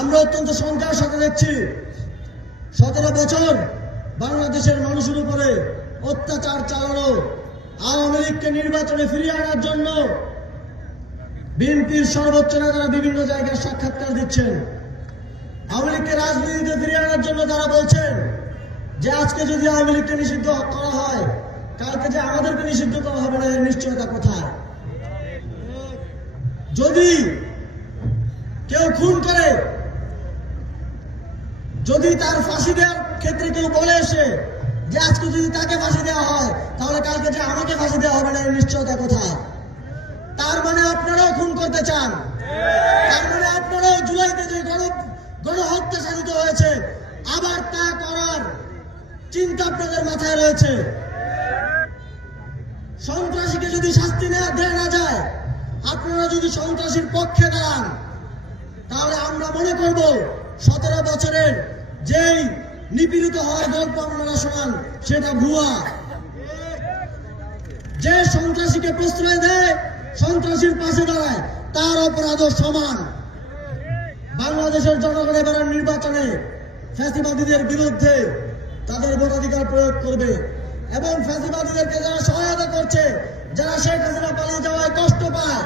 আমরা অত্যন্ত শঙ্কার সাথে দেখছি 17 বছর বাংলাদেশের মানুষের উপরে অত্যাচার চালানো আওয়ামী লীগকে নির্বাচনে ফিরিয়ে আনার জন্য বিএনপির সর্বোচ্চ নেতারা বিভিন্ন জায়গায় সাক্ষাৎকার দিচ্ছেন। আওয়ামী লীগকে রাজনীতিতে ফিরিয়ে আনার জন্য তারা বলছেন যে আজকে যদি আওয়ামী লীগকে নিষিদ্ধ করা হয়, কালকে যে আমাদেরকে নিষিদ্ধ করা হবে না, এর নিশ্চয়তা কোথায়? যদি কেউ খুন করে, যদি তার ফাঁসি দেওয়ার ক্ষেত্রে কেউ বলে এসে যে আজকে যদি তাকে ফাঁসি দেওয়া হয়, তাহলে কালকে যে আমাকে ফাঁসি দেওয়া হবে না, এর নিশ্চয়তা কোথায়? তার মানে আপনারাও খুন করতে চান, তার মানে আপনারাও জুলাইতে যে গণহত্যা সাধিত হয়েছে আবার তা করার চিন্তা আপনাদের মাথায় রয়েছে। সন্ত্রাসীকে যদি শাস্তি দেওয়া না যায়, আপনারা যদি সন্ত্রাসীর পক্ষে দাঁড়ান, তাহলে আমরা মনে করব 17 বছরের যেই নিপীড়িত হওয়ার গল্প আপনারা শোনান সেটা ভুয়া। যে সন্ত্রাসীকে প্রশ্রয় দেয়, সন্ত্রাসীর পাশে দাঁড়ায়, তার অপরাধও সমান। বাংলাদেশের জনগণ এবার নির্বাচনে ফ্যাসিবাদীদের বিরুদ্ধে তাদের ভোটাধিকার প্রয়োগ করবে এবং ফ্যাসিবাদীদেরকে যারা সহায়তা করছে, যারা শেখ হাসিনা পালিয়ে যাওয়ায় কষ্ট পায়,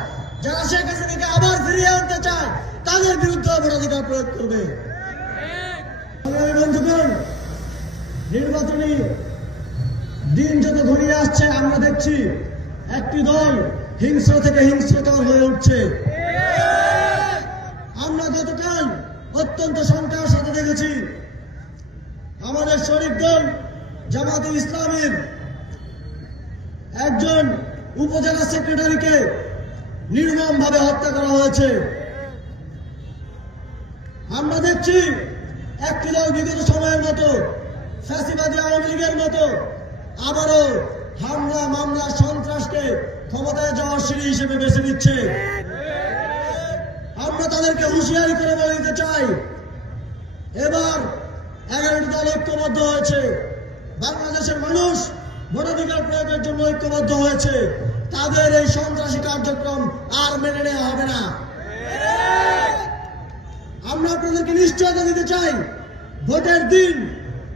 যারা শেখ হাসিনাকে আবার ফিরিয়ে আনতে চায়, তাদের বিরুদ্ধে ভোটাধিকার প্রয়োগ করবে। বন্ধুগণ, নির্বাচনী দিন যত ঘনিয়ে আসছে, আমরা দেখছি একটি দল হিংস্র থেকে হিংস্রতর হয়ে উঠছে। আমরা গতকাল অত্যন্ত শঙ্কার সাথে দেখেছি আমাদের শরিক দল জামাতে ইসলামীর একজন উপজেলা সেক্রেটারিকে নির্মমভাবে হত্যা করা হয়েছে। আমরা দেখছি একটি দল বিগত সময়ের মতো ফ্যাসিবাদী আওয়ামী লীগের মতো আবারও হামলা মামলা সন্ত্রাসকে ক্ষমতায় যাওয়ার সিঁড়ি হিসেবে বেছে নিচ্ছে। আমরা তাদেরকে হুঁশিয়ারি করে বলে দিতে চাই, এবার 11টি দল ঐক্যবদ্ধ হয়েছে। বাংলাদেশের মানুষ ভোটাধিকার প্রয়োগের জন্য ঐক্যবদ্ধ হয়েছে। তাদের এই সন্ত্রাসী কার্যক্রম আর মেনে নেওয়া হবে না। আমরা আপনাদেরকে নিশ্চয়তা দিতে চাই, ভোটের দিন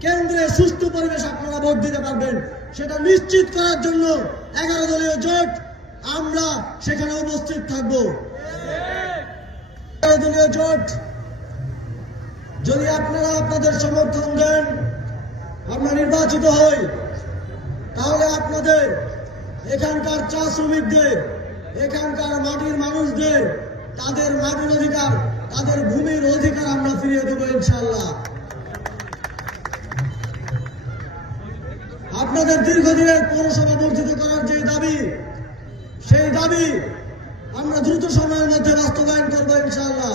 কেন্দ্রে সুষ্ঠু পরিবেশ আপনারা ভোট দিতে পারবেন, সেটা নিশ্চিত করার জন্য 11 দলীয় জোট আমরা সেখানে উপস্থিত থাকব। 11 দলীয় জোট যদি আপনারা আপনাদের সমর্থন দেন, আমরা নির্বাচিত হই, তাহলে আপনাদের এখানকার চা শ্রমিকদের, এখানকার মাটির মানুষদের তাদের মাটির অধিকার, তাদের ভূমির অধিকার আমরা ফিরিয়ে দেব ইনশাআল্লাহ। আপনাদের দীর্ঘদিনের পৌরসভা বর্ধিত করার যে দাবি, সেই দাবি আমরা দ্রুত সময়ের মধ্যে বাস্তবায়ন করব ইনশাআল্লাহ।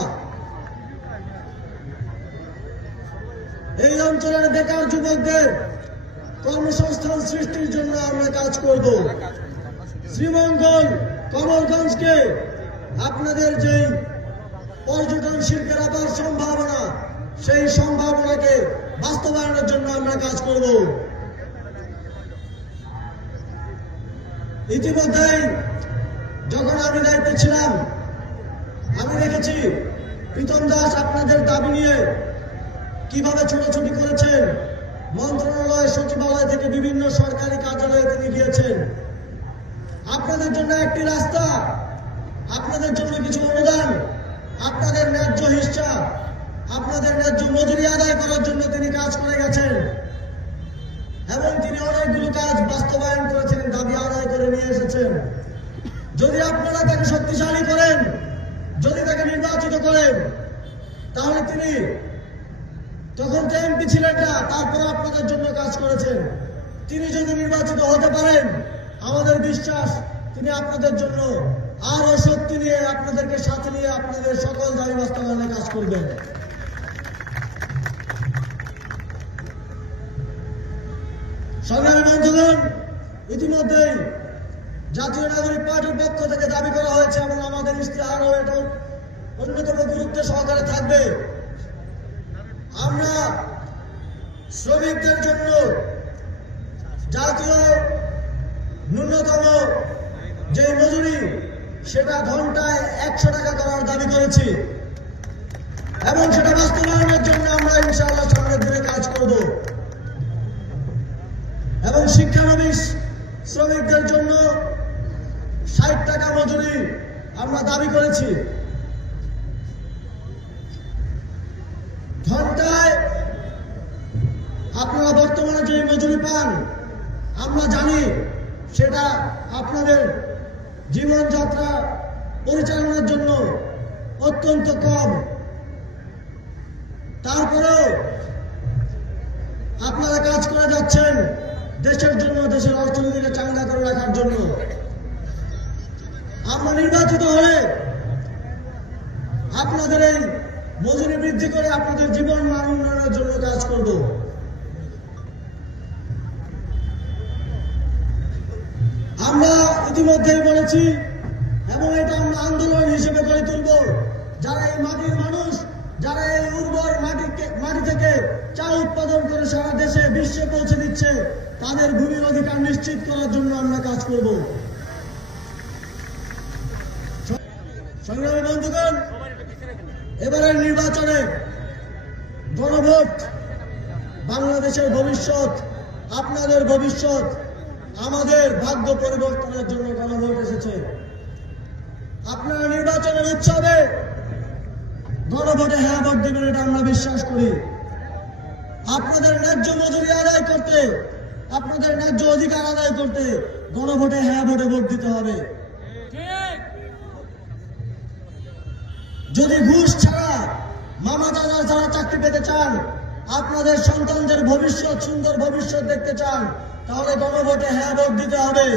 এই অঞ্চলের বেকার যুবকদের কর্মসংস্থান সৃষ্টির জন্য আমরা কাজ করব। শ্রীমঙ্গল কমলগঞ্জকে আপনাদের যেই পর্যটন শিল্পের আবার সম্ভাবনা, সেই সম্ভাবনাকে বাস্তবায়নের জন্য আমরা কাজ করব। ইতিমধ্যেই যখন আমি দায়িত্বে ছিলাম, আমি দেখেছি প্রীতম দাস আপনাদের দাবি নিয়ে কিভাবে ছোটাছুটি করেছেন। মন্ত্রণালয়, সচিবালয় থেকে বিভিন্ন সরকারি কার্যালয়ে তিনি গিয়েছেন। আপনাদের জন্য একটি রাস্তা, আপনাদের জন্য কিছু অনুদান, আপনাদের ন্যায্য হিস্সা, আপনাদের ন্যায্য মজুরি আদায় করার জন্য তিনি কাজ করে গেছেন এবং তিনি অনেকগুলো কাজ বাস্তবায়ন করেছেন, দাবি আদায় করে নিয়ে এসেছেন। যদি আপনারা তাকে শক্তিশালী করেন, যদি তাকে নির্বাচিত করেন, তাহলে তিনি তখন তো এমপি ছিলেন না, তারপরে আপনাদের জন্য কাজ করেছেন। তিনি যদি নির্বাচিত হতে পারেন, আমাদের বিশ্বাস তিনি আপনাদের জন্য আরো শক্তি নিয়ে, আপনাদেরকে সাথে নিয়ে আপনাদের সকল দাবি বাস্তবায়নে কাজ করবেন। সংগ্রামী বন্ধুগণ, ইতিমধ্যেই জাতীয় নাগরিক পার্টির পক্ষ থেকে দাবি করা হয়েছে এবং আমাদের ইশতেহারও এটা অন্যতম গুরুত্ব সহকারে থাকবে। আমরা শ্রমিকদের জন্য জাতীয় ন্যূনতম যে মজুরি, সেটা ঘন্টায় 100 টাকা করার দাবি করেছি এবং সেটা ইনশাআল্লাহ সামনের দিনে কাজ করব। এবং শিক্ষানবিশ শ্রমিকদের জন্য 60 টাকা মজুরি আমরা দাবি করেছি। ঘন্টায় আপনারা বর্তমানে যে মজুরি পান আমরা জানি সেটা আপনাদের জীবনযাত্রা পরিচালনার জন্য অত্যন্ত কম। তারপরেও আপনারা কাজ করে যাচ্ছেন দেশের জন্য, দেশের অর্থনীতিকে চাঙ্গা করে রাখার জন্য। আমরা নির্বাচিত হয়ে আপনাদের এই মজুরি বৃদ্ধি করে আপনাদের জীবন মান উন্নয়নের জন্য কাজ করব। আমরা ইতিমধ্যেই বলেছি এবং এটা আমরা আন্দোলন হিসেবে গড়ে তুলব। যারা এই মাটির মানুষ, যারা এই উর্বর মাটি থেকে চা উৎপাদন করে সারা দেশে বিশ্বে পৌঁছে দিচ্ছে, তাদের ভূমির অধিকার নিশ্চিত করার জন্য আমরা কাজ করব। সংগ্রামী বন্ধুগণ, এবারের নির্বাচনে গণভোট বাংলাদেশের ভবিষ্যৎ, আপনাদের ভবিষ্যৎ, আমাদের ভাগ্য পরিবর্তনের জন্য গণভোট এসেছে। আপনারা নির্বাচনের উৎসবে গণভোটে হ্যাঁ ভোট দেবেন, এটা আমরা বিশ্বাস করি। আপনাদের ন্যায্য মজুরি আদায় করতে, আপনাদের ন্যায্য অধিকার আদায় করতে গণভোটে হ্যাঁ ভোটে ভোট দিতে হবে। যদি ঘুষ ছাড়া, মামা দাদা ছাড়া চাকরি পেতে চান, আপনাদের সন্তানদের ভবিষ্যৎ, সুন্দর ভবিষ্যৎ দেখতে চান, তাহলে গণভোটে হ্যাঁ ভোট দিতে হবে।